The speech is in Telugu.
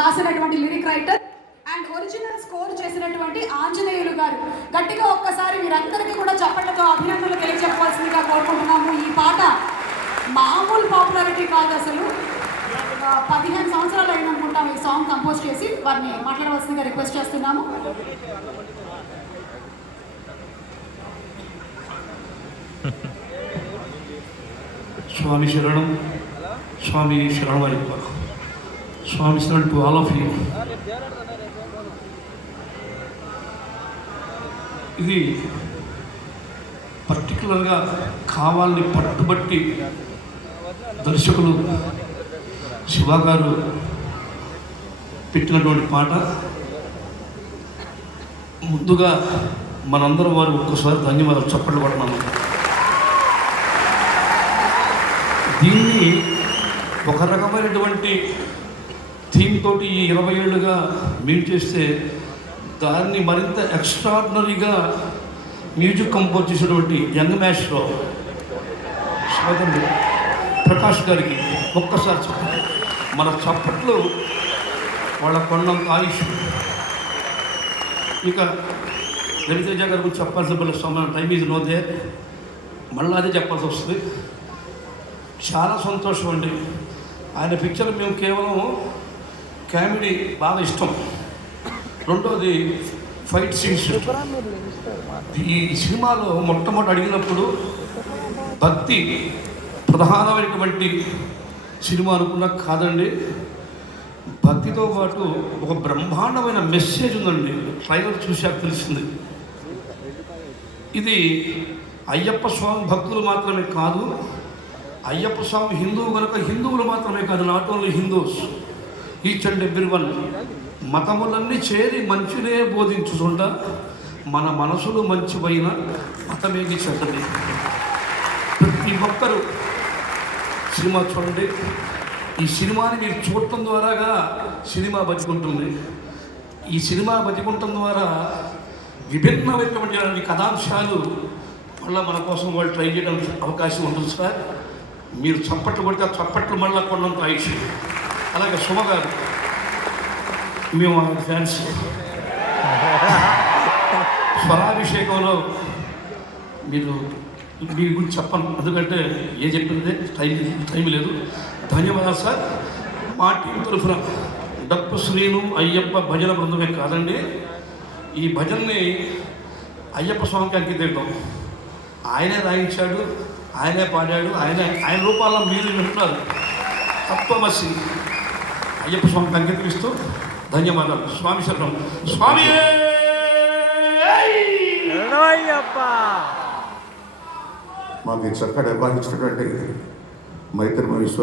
రాసినటువంటి lyric writer and original score చేసినటువంటి ఆంజనేయులు గారు. గట్టిగా ఒక్కసారి మీరందరికీ కూడా చప్పట్లతో అభినందనలు తెలియజెప్పవలసిందిగా కోరుకుంటున్నాము. ఈ పాట మామూలు పాపులారిటీ కాదు, అసలు 15 సంవత్సరాలు అయిననుకుంటాం ఈ సాంగ్ కంపోజ్ చేసి. వారిని మాట్లాడవలసిందిగా రిక్వెస్ట్ చేస్తున్నాము. స్వామి శరణం, స్వామి శరణమయ్యప్ప. స్వామి శరణ్ టు ఆల్ ఆఫ్ యూ. ఇది పర్టికులర్గా కావాలని పట్టుబట్టి దర్శకులు శివ గారు పెట్టినటువంటి పాట. ముందుగా మనందరం వారు ఒక్కసారి ధన్యవాదాలు చప్పట్లు పడుతున్నాము. దీన్ని ఒక రకమైనటువంటి థీమ్ తోటి ఈ 20 ఏళ్ళుగా మీరు చేస్తే దాన్ని మరింత ఎక్స్ట్రాడినరీగా మ్యూజిక్ కంపోజ్ చేసినటువంటి యంగ్ మాస్టర్ సోదరుడు ప్రకాష్ గారికి ఒక్కసారి చెప్పండి. మన చప్పట్లు వాళ్ళ కొండంత ఆయుష్. ఇక రవితేజ గారి గురించి చెప్పాల్సిన సమయం టైం ఈజ్ నో దే, మళ్ళీ అదే చెప్పాల్సి వస్తుంది. చాలా సంతోషం అండి. ఆయన పిక్చర్ మేము కేవలం కామెడీ బాగా ఇష్టం. రెండోది ఫైట్ సీన్స్. ఈ సినిమాలో మొట్టమొదటి అడిగినప్పుడు భక్తి ప్రధానమైనటువంటి సినిమా అనుకున్నా కాదండి. భక్తితో పాటు ఒక బ్రహ్మాండమైన మెసేజ్ ఉందండి. ట్రైలర్ చూశాక తెలిసింది. ఇది అయ్యప్ప స్వామి భక్తులు మాత్రమే కాదు, అయ్యప్ప స్వామి హిందువు కనుక హిందువులు మాత్రమే కాదు, not only Hindus, each and everyone, మతములన్నీ చేరి మంచినే బోధించుతుండ మన మనసులు మంచివైన మతమేగి చెడ్డది. ప్రతి ఒక్కరూ సినిమా చూడండి. ఈ సినిమాని మీరు చూడటం ద్వారాగా సినిమా బతికుంటుంది. ఈ సినిమా బతికుంటం ద్వారా విభిన్నమైనటువంటి కథాంశాలు మళ్ళీ మన కోసం వాళ్ళు ట్రై చేయడానికి అవకాశం ఉంటుంది సార్. మీరు చప్పట్లు కొడితే చప్పట్లు మళ్ళీ కొన్నంత ఆయుష్. అలాగే శుభ గారు, మేము ఆయన ఫ్యాన్స్. స్వరాభిషేకంలో మీరు మీ గురించి చెప్పను, ఎందుకంటే ఏ చెప్పిందే టైం లేదు. ధన్యవాదాలు సార్. మా టీం తరఫున డప్పు శ్రీను అయ్యప్ప భజన బృందమే కాదండి, ఈ భజనని అయ్యప్ప స్వామికి అంకితం. ఆయనే రాయించాడు, ఆయనే పాడాడు, ఆయన రూపాల్లో మీరు వింటున్నారు. తత్వమసి అయ్యప్ప స్వామికి అంకితమిస్తూ ధన్యవాదాలు. స్వామి శరణం. స్వామి మాకు చక్కగా నిర్వహించినటువంటి మైత్రి విశ్వాస